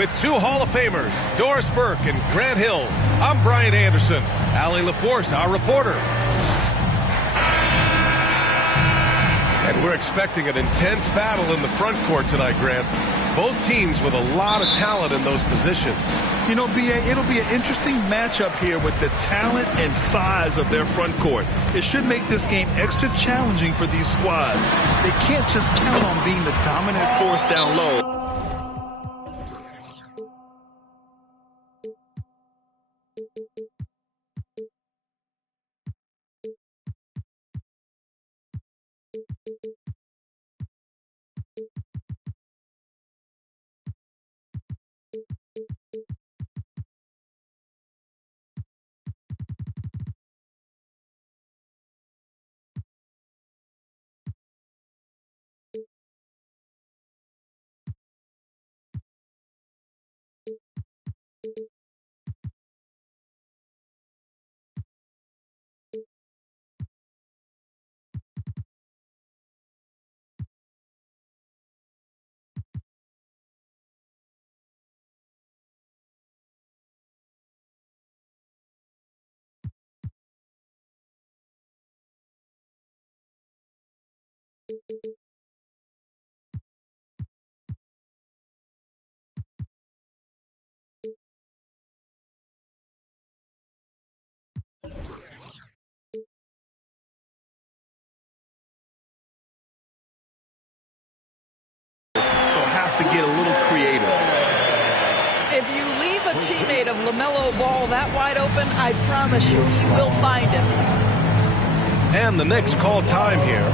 With two Hall of Famers, Doris Burke and Grant Hill, I'm Brian Anderson. Allie LaForce, our reporter. And we're expecting an intense battle in the front court tonight, Grant. Both teams with a lot of talent in those positions. You know, B.A., it'll be an interesting matchup here with the talent and size of their front court. It should make this game extra challenging for these squads. They can't just count on being the dominant force down low. To get a little creative. If you leave a teammate of LaMelo Ball that wide open, I promise you, he will find him. And the Knicks call time here.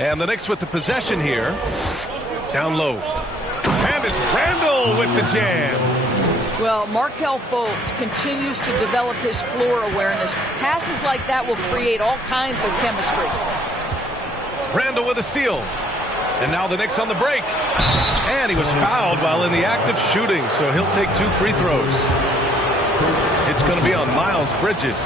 And the Knicks with the possession here. Down low. And it's Randall with the jam. Well, Markelle Fultz continues to develop his floor awareness. Passes like that will create all kinds of chemistry. Randall with a steal. And now the Knicks on the break. And he was fouled while in the act of shooting, so he'll take 2 free throws. It's going to be on Miles Bridges.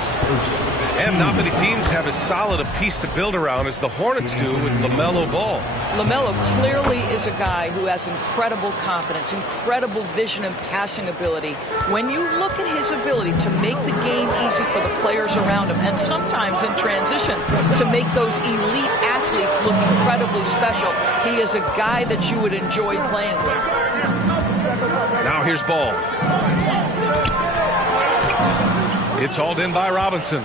And not many teams have as solid a piece to build around as the Hornets do with LaMelo Ball. LaMelo clearly is a guy who has incredible confidence, incredible vision and passing ability. When you look at his ability to make the game easy for the players around him, and sometimes in transition to make those elite athletes look incredibly special, he is a guy that you would enjoy playing with. Now here's Ball. It's hauled in by Robinson.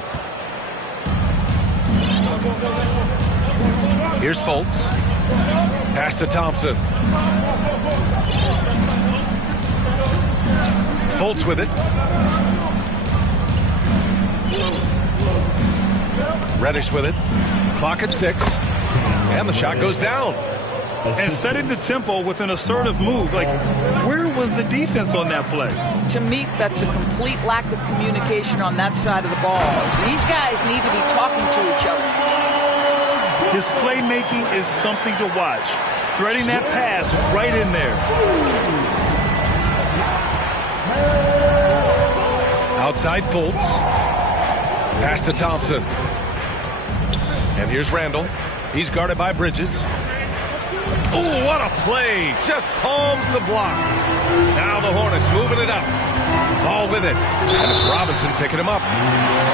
Here's Fultz. Pass to Thompson. Fultz with it. Reddish with it. Clock at 6. And the shot goes down. And setting the tempo with an assertive move. Like, where was the defense on that play? To me, that's a complete lack of communication on that side of the ball. These guys need to be talking to each other. His playmaking is something to watch. Threading that pass right in there. Outside Fultz. Pass to Thompson. And here's Randall. He's guarded by Bridges. Oh, what a play. Just palms the block. Now the Hornets moving it up. Ball with it. And it's Robinson picking him up.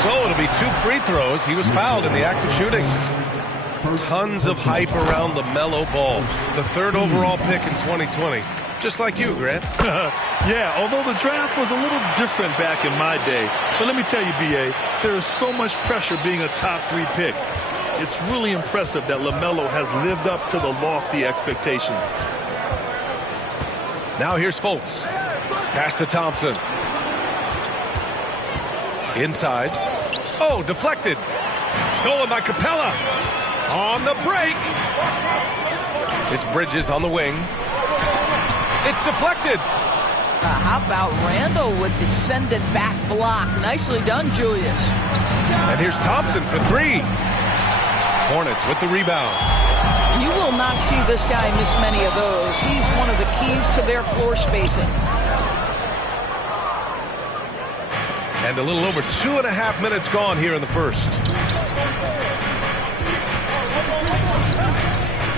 So it'll be 2 free throws. He was fouled in the act of shooting. Tons of hype around LaMelo Ball. The 3rd overall pick in 2020. Just like you, Grant. Yeah, although the draft was a little different back in my day. But let me tell you, B.A., there is so much pressure being a top 3 pick. It's really impressive that LaMelo has lived up to the lofty expectations. Now here's Fultz. Pass to Thompson. Inside. Oh, deflected. Stolen by Capella. On the break. It's Bridges on the wing. It's deflected. How about Randall with the send it back block? Nicely done, Julius. And here's Thompson for 3. Hornets with the rebound. You will will not see this guy miss many of those. He's one of the keys to their floor spacing. And a little over 2.5 minutes gone here in the first.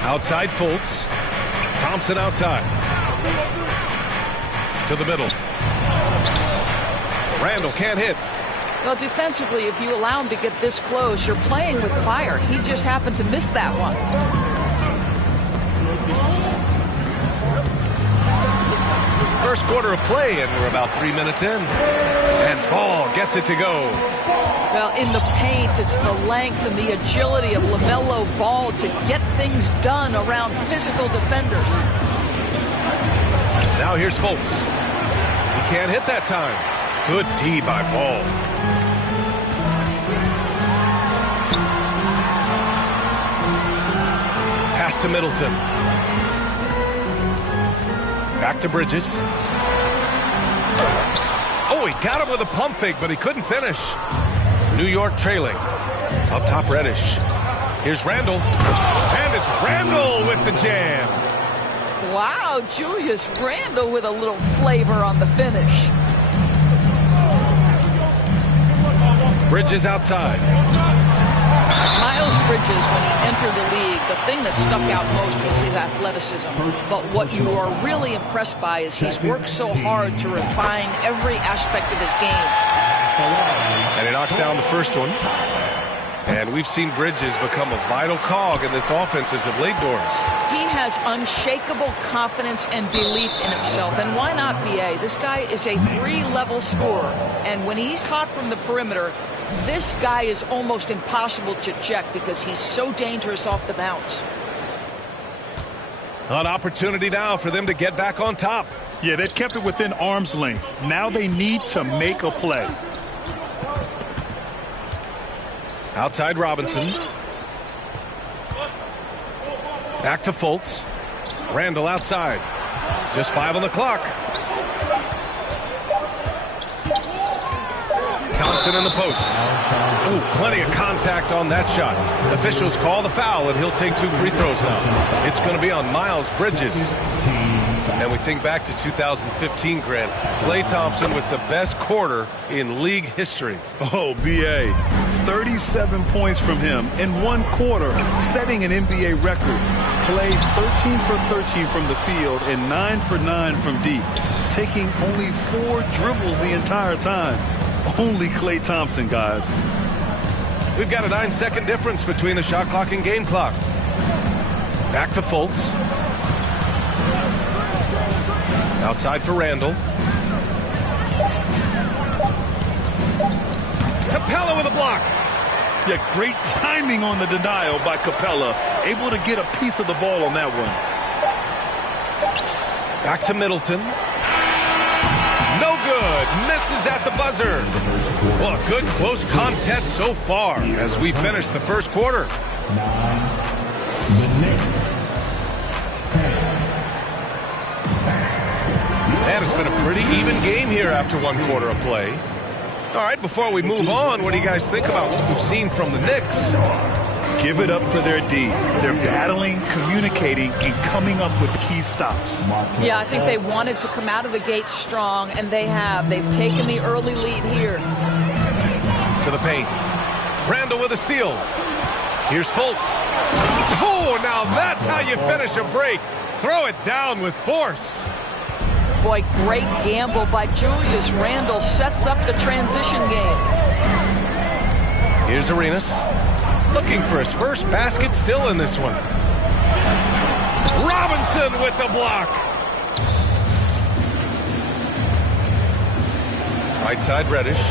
Outside Fultz. Thompson outside. To the middle. Randall can't hit. Well, defensively, if you allow him to get this close, you're playing with fire. He just happened to miss that one. First quarter of play, and we're about 3 minutes in. And Ball gets it to go. Well, in the paint, it's the length and the agility of LaMelo Ball to get things done around physical defenders. Now here's Fultz. He can't hit that time. Good D by Ball. Pass to Middleton. Back to Bridges. Oh, he got him with a pump fake, but he couldn't finish. New York trailing. Up top, Reddish. Here's Randall. And it's Randall with the jam. Wow, Julius Randle with a little flavor on the finish. Bridges outside. Miles Bridges, when he entered the league, the thing that stuck out most was his athleticism. But what you are really impressed by is he's worked so hard to refine every aspect of his game. And he knocks down the first one. And we've seen Bridges become a vital cog in this offense as of late, Doris. He has unshakable confidence and belief in himself. And why not, B.A.? This guy is a 3-level scorer. And when he's hot from the perimeter, this guy is almost impossible to check because he's so dangerous off the bounce. An opportunity now for them to get back on top. Yeah, they've kept it within arm's length. Now they need to make a play. Outside Robinson. Back to Fultz. Randall outside. Just 5 on the clock. Thompson in the post. Ooh, plenty of contact on that shot. Officials call the foul, and he'll take 2 free throws now. It's going to be on Miles Bridges. And we think back to 2015, Grant. Klay Thompson with the best quarter in league history. Oh, B.A. 37 points from him in 1 quarter, setting an NBA record. Klay 13 for 13 from the field and 9 for 9 from deep, taking only 4 dribbles the entire time. Only Klay Thompson, guys. We've got a 9-second difference between the shot clock and game clock. Back to Fultz. Outside for Randall. Capella with a block. Yeah, great timing on the denial by Capella. Able to get a piece of the ball on that one. Back to Middleton. No good. Misses at the buzzer. Well, a good close contest so far as we finish the first quarter. And it's been a pretty even game here after 1 quarter of play. All right, before we move on, what do you guys think about what we've seen from the Knicks? Give it up for their D. They're battling, communicating, and coming up with key stops. Yeah, I think they wanted to come out of the gate strong, and they have. They've taken the early lead here. To the paint. Randall with a steal. Here's Fultz. Oh, now that's how you finish a break. Throw it down with force. Boy, great gamble by Julius Randle. Sets up the transition game. Here's Arenas. Looking for his first basket still in this one. Robinson with the block. Right side Reddish.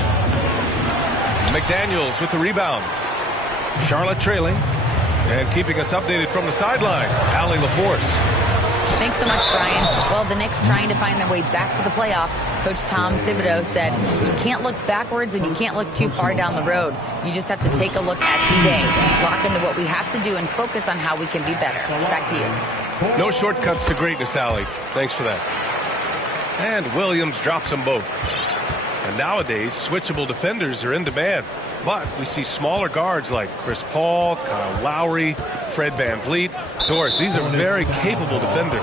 McDaniels with the rebound. Charlotte trailing. And keeping us updated from the sideline, Allie LaForce. Thanks so much, Brian. Well, the Knicks trying to find their way back to the playoffs. Coach Tom Thibodeau said, you can't look backwards and you can't look too far down the road. You just have to take a look at today, lock into what we have to do, and focus on how we can be better. Back to you. No shortcuts to greatness, Allie. Thanks for that. And Williams drops them both. And nowadays, switchable defenders are in demand. But we see smaller guards like Chris Paul, Kyle Lowry, Fred VanVleet. Doris, these are very capable defenders.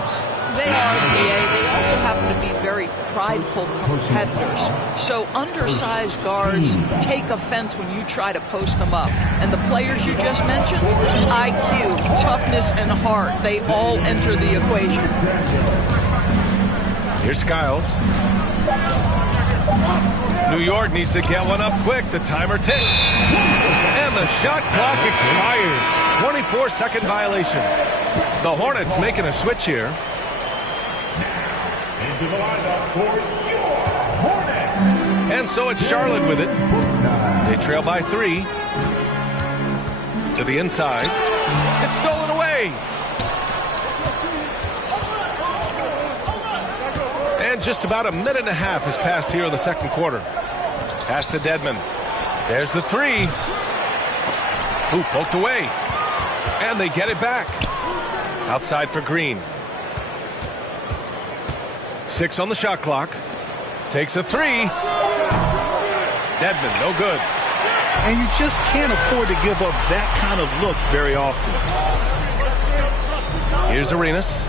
They are, BA. They also happen to be very prideful competitors. So undersized guards take offense when you try to post them up. And the players you just mentioned, IQ, toughness, and heart, they all enter the equation. Here's Skiles. New York needs to get one up quick. The timer ticks. And the shot clock expires. 24-second violation. The Hornets making a switch here. And so it's Charlotte with it. They trail by 3. To the inside. It's stolen away. And just about a minute and a half has passed here in the second quarter. Pass to Dedmon. There's the 3. Ooh, poked away. And they get it back. Outside for Green. 6 on the shot clock. Takes a 3. Dedmon, no good. And you just can't afford to give up that kind of look very often. Here's Arenas.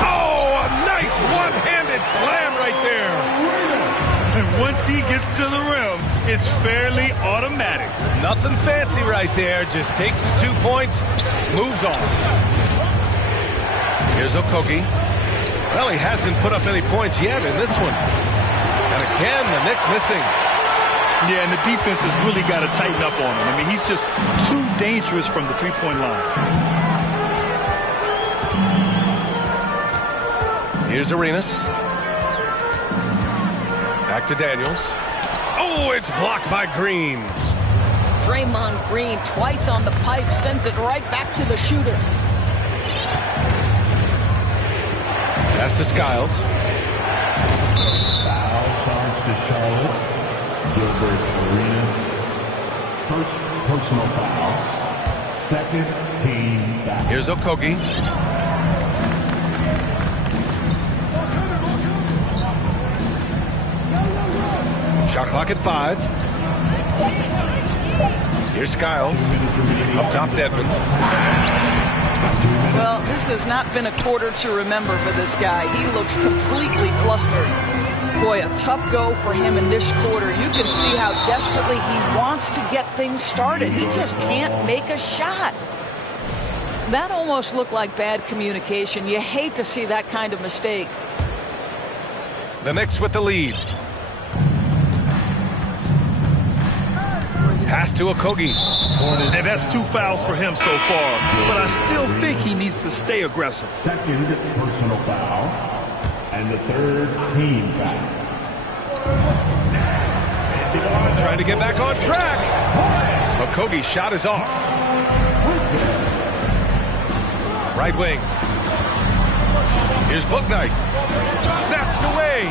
Oh, a nice one-handed slam right there. And once he gets to the rim, it's fairly automatic. Nothing fancy right there. Just takes his 2 points, moves on. Here's Okogie. Well, he hasn't put up any points yet in this one. And again, the Knicks missing. Yeah, and the defense has really got to tighten up on him. I mean, he's just too dangerous from the three-point line. Here's Arenas. Back to Daniels. Oh, it's blocked by Green. Draymond Green twice on the pipe, sends it right back to the shooter. Pass to Skiles. Foul charge to Charlotte. Gilbert Arenas. First personal foul. Second team foul. Here's Okogie. Shot clock at 5. Here's Skiles. Up top, Dedmon. Well, this has not been a quarter to remember for this guy. He looks completely flustered. Boy, a tough go for him in this quarter. You can see how desperately he wants to get things started. He just can't make a shot. That almost looked like bad communication. You hate to see that kind of mistake. The Knicks with the lead. Pass to Okogie. And that's 2 fouls for him so far. But I still think he needs to stay aggressive. Second personal foul. And the third team foul. Trying to get back on track. Okogie's shot is off. Right wing. Here's Bouknight. Snatched away.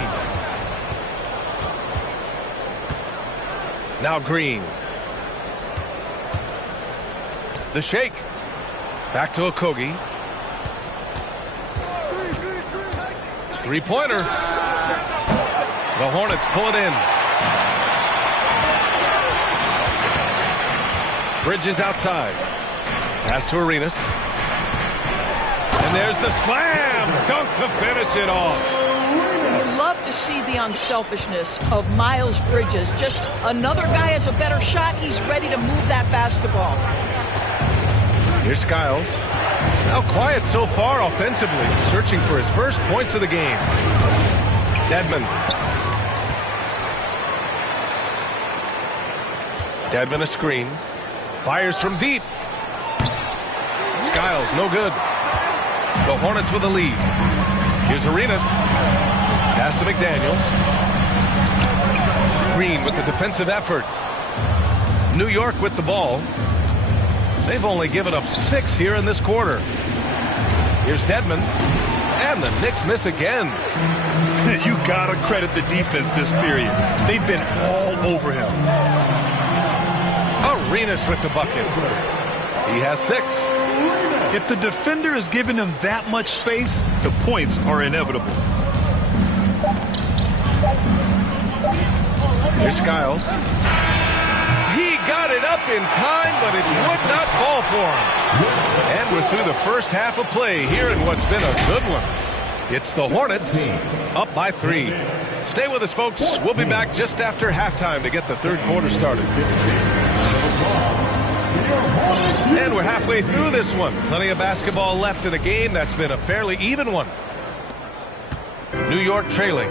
Now Green. The shake. Back to Okogie. Three-pointer. The Hornets pull it in. Bridges outside. Pass to Arenas. And there's the slam. Dunk to finish it off. You love to see the unselfishness of Miles Bridges. Just another guy has a better shot. He's ready to move that basketball. Here's Skiles. Now quiet so far offensively. Searching for his first points of the game. Dedmon. Dedmon a screen. Fires from deep. Skiles, no good. The Hornets with the lead. Here's Arenas. Pass to McDaniels. Green with the defensive effort. New York with the ball. They've only given up 6 here in this quarter. Here's Dedmon. And the Knicks miss again. You got to credit the defense this period. They've been all over him. Arenas with the bucket. He has 6. If the defender is giving him that much space, the points are inevitable. Here's Skiles. He got it up in time, but it would not fall for him. And we're through the first half of play here in what's been a good one. It's the Hornets up by 3. Stay with us, folks. We'll be back just after halftime to get the third quarter started. And we're halfway through this one. Plenty of basketball left in a game that's been a fairly even one. New York trailing.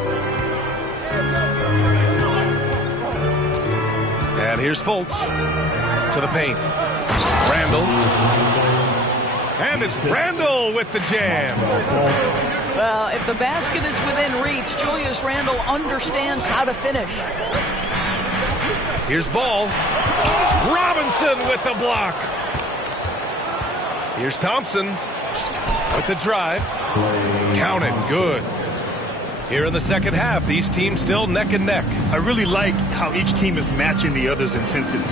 And here's Fultz to the paint. Randall. And it's Randall with the jam. Well, if the basket is within reach, Julius Randle understands how to finish. Here's Ball. Robinson with the block. Here's Thompson with the drive. Count it. Good. Here in the second half, these teams still neck and neck. I really like how each team is matching the other's intensity.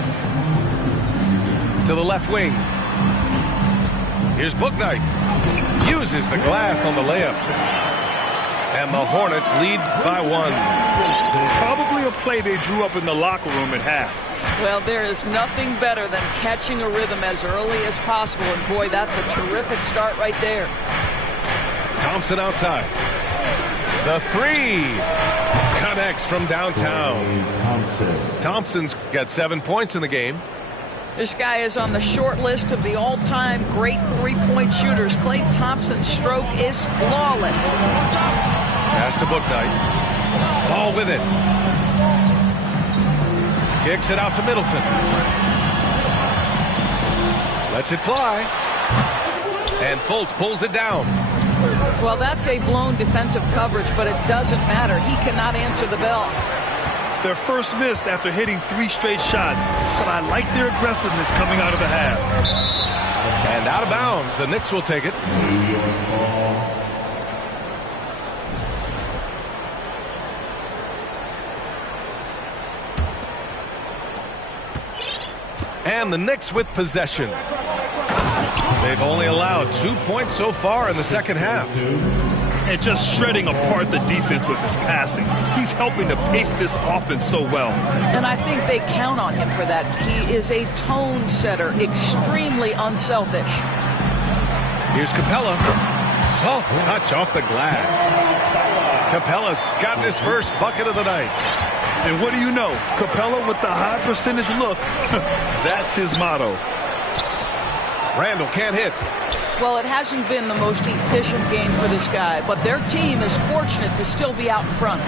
To the left wing. Here's Bouknight. Uses the glass on the layup. And the Hornets lead by 1. Probably a play they drew up in the locker room at half. Well, there is nothing better than catching a rhythm as early as possible. And boy, that's a terrific start right there. Thompson outside. The 3 connects from downtown. Thompson's got 7 points in the game. This guy is on the short list of the all-time great three-point shooters. Klay Thompson's stroke is flawless. Pass to Bouknight. Ball with it. Kicks it out to Middleton. Lets it fly. And Fultz pulls it down. Well, that's a blown defensive coverage, but it doesn't matter. He cannot answer the bell. Their first missed after hitting 3 straight shots, but I like their aggressiveness coming out of the half. And out of bounds. The Knicks will take it. And the Knicks with possession. They've only allowed 2 points so far in the second half. And just shredding apart the defense with his passing. He's helping to pace this offense so well. And I think they count on him for that. He is a tone setter, extremely unselfish. Here's Capella. Soft touch off the glass. Capella's gotten his first bucket of the night. And what do you know? Capella with the high percentage look. That's his motto. Randall can't hit. Well, it hasn't been the most efficient game for this guy, but their team is fortunate to still be out in front.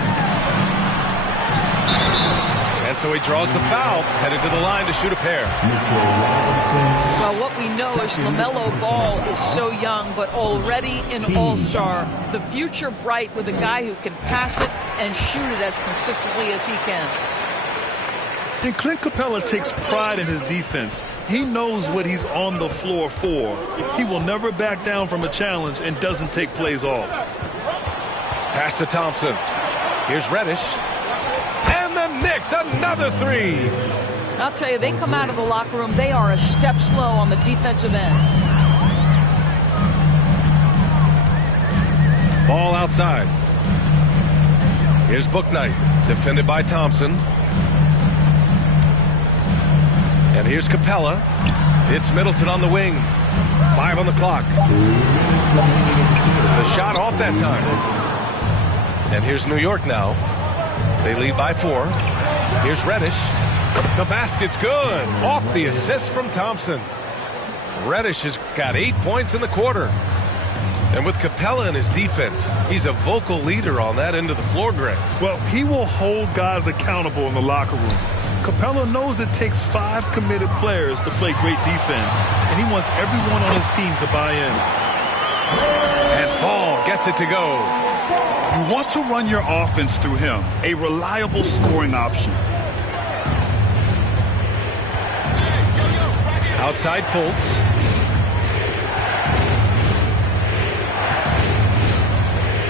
And so he draws the foul, headed to the line to shoot a pair. Well, what we know is LaMelo Ball is so young, but already an all-star. The future bright with a guy who can pass it and shoot it as consistently as he can. And Clint Capella takes pride in his defense. He knows what he's on the floor for. He will never back down from a challenge and doesn't take plays off. Pass to Thompson. Here's Reddish. And the Knicks, another 3. I'll tell you, they come out of the locker room, they are a step slow on the defensive end. Ball outside. Here's Bouknight, defended by Thompson. And here's Capella. It's Middleton on the wing. 5 on the clock. The shot off that time. And here's New York now. They lead by 4. Here's Reddish. The basket's good. Off the assist from Thompson. Reddish has got 8 points in the quarter. And with Capella in his defense, he's a vocal leader on that end of the floor, Greg. Well, he will hold guys accountable in the locker room. Capella knows it takes 5 committed players to play great defense, and he wants everyone on his team to buy in. And Fall gets it to go. You want to run your offense through him, a reliable scoring option. Outside Fultz.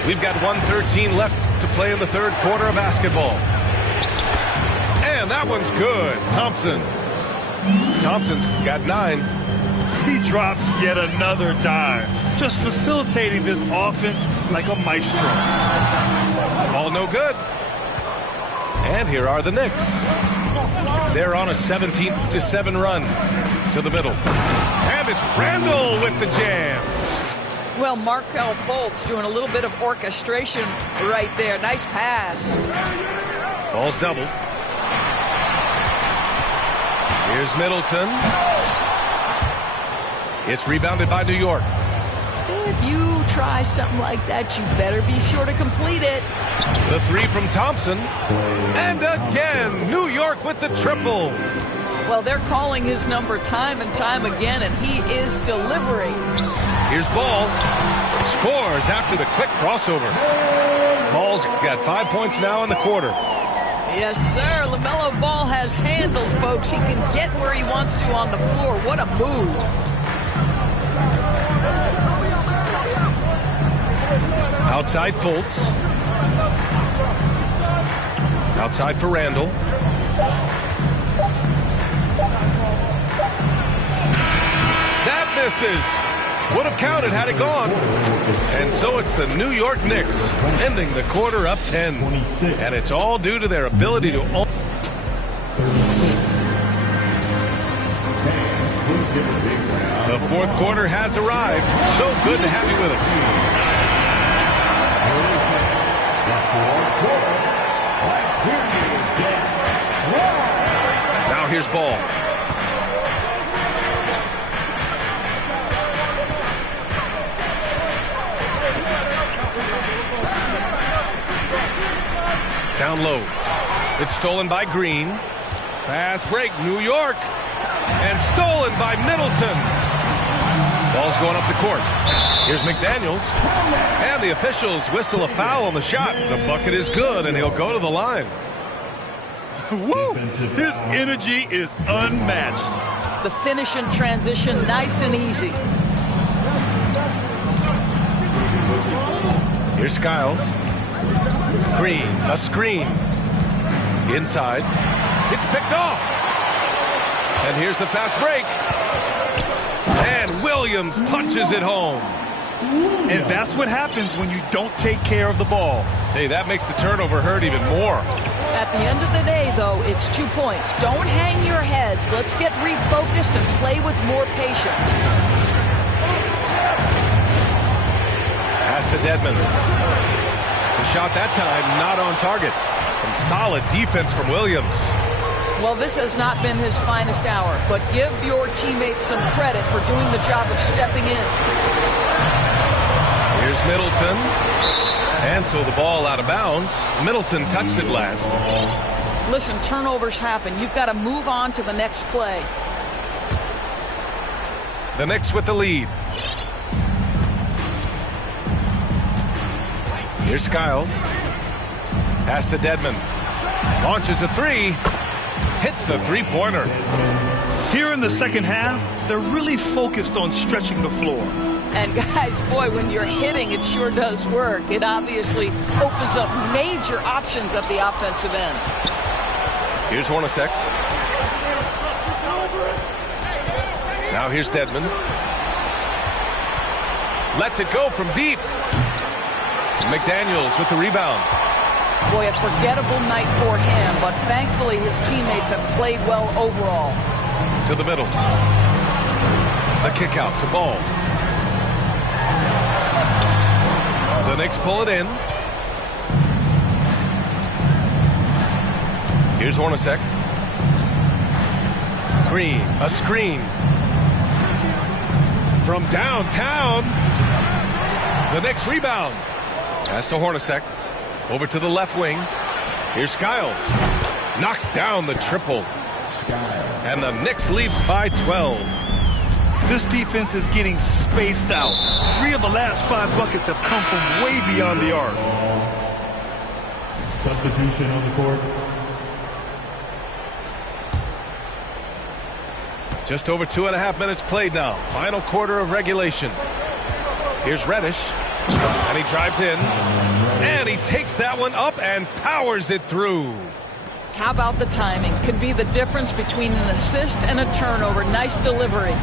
We've got 1:13 left to play in the third quarter of basketball. And that one's good. Thompson's got 9. He drops yet another dime, just facilitating this offense like a maestro. All no good. And here are the Knicks. They're on a 17-7 run to the middle. And it's Randall with the jam. Well, Markelle Fultz doing a little bit of orchestration right there. Nice pass. Ball's double. Here's Middleton. It's rebounded by New York. If you try something like that, you better be sure to complete it. The three from Thompson. And again, New York with the triple. Well, they're calling his number time and time again, and he is delivering. Here's Ball. Scores after the quick crossover. Ball's got 5 points now in the quarter. Yes, sir. LaMelo Ball has handles, folks. He can get where he wants to on the floor. What a move. Outside Fultz. Outside for Randall. That misses. Would have counted had it gone. And so it's the New York Knicks ending the quarter up 10. And it's all due to their ability to... The fourth quarter has arrived. So good to have you with us. Now here's Ball. Down low. It's stolen by Green. Fast break, New York. And stolen by Middleton. Ball's going up the court. Here's McDaniels. And the officials whistle a foul on the shot. The bucket is good, and he'll go to the line. Woo! His energy is unmatched. The finish in transition, nice and easy. Here's Skiles. Green, a screen. Inside. It's picked off. And here's the fast break. And Williams punches it home. And that's what happens when you don't take care of the ball. Hey, that makes the turnover hurt even more. At the end of the day, though, it's 2 points. Don't hang your heads. Let's get refocused and play with more patience. Pass to Dedmon. The shot that time not on target. Some solid defense from Williams. Well, this has not been his finest hour, but give your teammates some credit for doing the job of stepping in. Here's Middleton. And so the ball out of bounds. Middleton touched it last. Listen, turnovers happen. You've got to move on to the next play. The Knicks with the lead. Here's Skiles. Pass to Dedmon. Launches a three. Hits the three-pointer. Here in the second half, they're really focused on stretching the floor. And guys, boy, when you're hitting, it sure does work. It obviously opens up major options at the offensive end. Here's Hornacek. Now here's Dedmon. Lets it go from deep. McDaniels with the rebound. Boy, a forgettable night for him, but thankfully his teammates have played well overall. To the middle. The kick out to Ball. The Knicks pull it in. Here's Hornacek. Green, a screen. From downtown. The Knicks rebound. Pass to Hornacek. Over to the left wing. Here's Skiles. Knocks down the triple. And the Knicks lead by 12. This defense is getting spaced out. 3 of the last 5 buckets have come from way beyond the arc. Substitution on the court. Just over 2.5 minutes played now. Final quarter of regulation. Here's Reddish. And he drives in. And he takes that one up and powers it through. How about the timing? Could be the difference between an assist and a turnover. Nice delivery.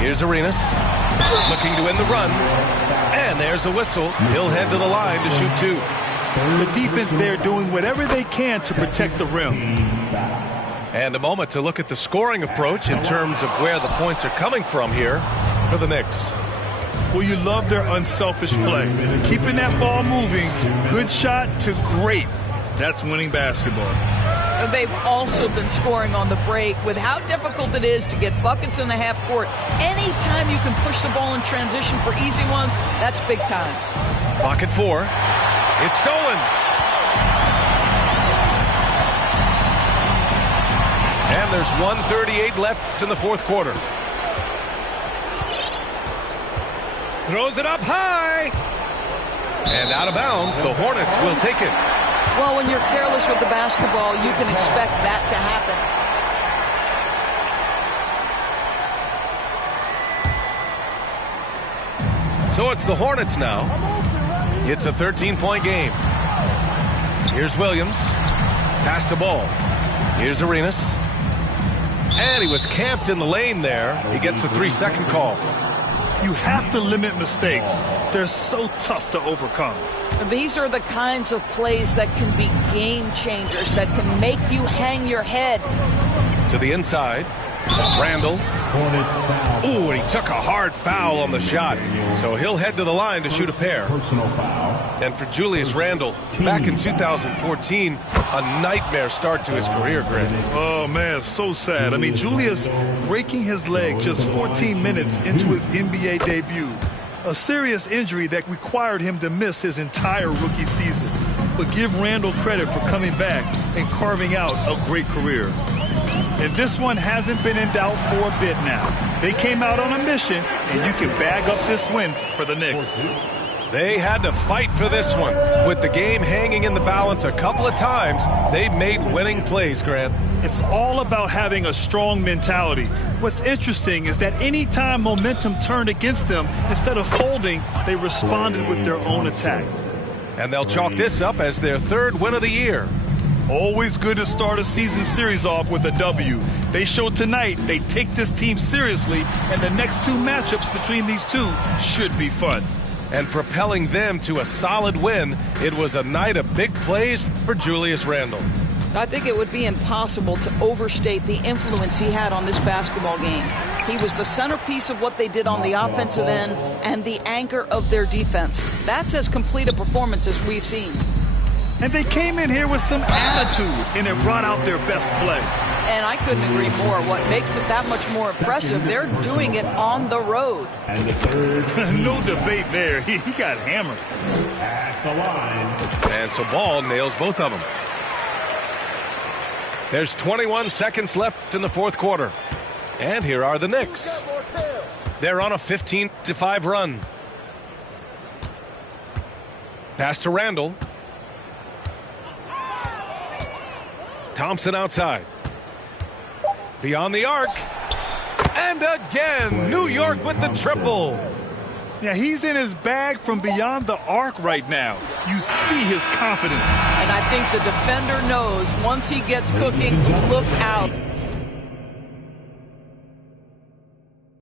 Here's Arenas. Looking to win the run. And there's a whistle. He'll head to the line to shoot 2. The defense there doing whatever they can to protect the rim. And a moment to look at the scoring approach in terms of where the points are coming from here for the Knicks. Well, you love their unselfish play. Keeping that ball moving, good shot to great. That's winning basketball. They've also been scoring on the break with how difficult it is to get buckets in the half court. Anytime you can push the ball in transition for easy ones, that's big time. Clock at 4. It's stolen. And there's 1:38 left in the fourth quarter. Throws it up high. And out of bounds, the Hornets will take it. Well, when you're careless with the basketball, you can expect that to happen. So it's the Hornets now. It's a 13-point game. Here's Williams. Pass the ball. Here's Arenas. And he was camped in the lane there. He gets a 3-second call. You have to limit mistakes. They're so tough to overcome. These are the kinds of plays that can be game changers, that can make you hang your head. To the inside. Randall. Ooh, and he took a hard foul on the shot. So he'll head to the line to shoot a pair. Personal foul. And for Julius Randle, back in 2014, a nightmare start to his career, Grant. Oh, man, so sad. I mean, Julius breaking his leg just 14 minutes into his NBA debut. A serious injury that required him to miss his entire rookie season. But give Randall credit for coming back and carving out a great career. And this one hasn't been in doubt for a bit now. They came out on a mission, and you can bag up this win for the Knicks. They had to fight for this one. With the game hanging in the balance a couple of times, they've made winning plays, Grant. It's all about having a strong mentality. What's interesting is that any time momentum turned against them, instead of folding, they responded with their own attack. And they'll chalk this up as their third win of the year. Always good to start a season series off with a W. They showed tonight they take this team seriously, and the next 2 matchups between these two should be fun. And propelling them to a solid win, it was a night of big plays for Julius Randle. I think it would be impossible to overstate the influence he had on this basketball game. He was the centerpiece of what they did on the offensive end and the anchor of their defense. That's as complete a performance as we've seen. And they came in here with some attitude, and it brought out their best play. And I couldn't agree more. What makes it that much more impressive, they're doing it on the road. And the third. No debate there. He got hammered. At the line. And so Ball nails both of them. There's 21 seconds left in the fourth quarter. And here are the Knicks. They're on a 15-5 run. Pass to Randall. Thompson outside. Beyond the arc. And again, New York with the triple. Yeah, he's in his bag from beyond the arc right now. You see his confidence. And I think the defender knows once he gets cooking, look out.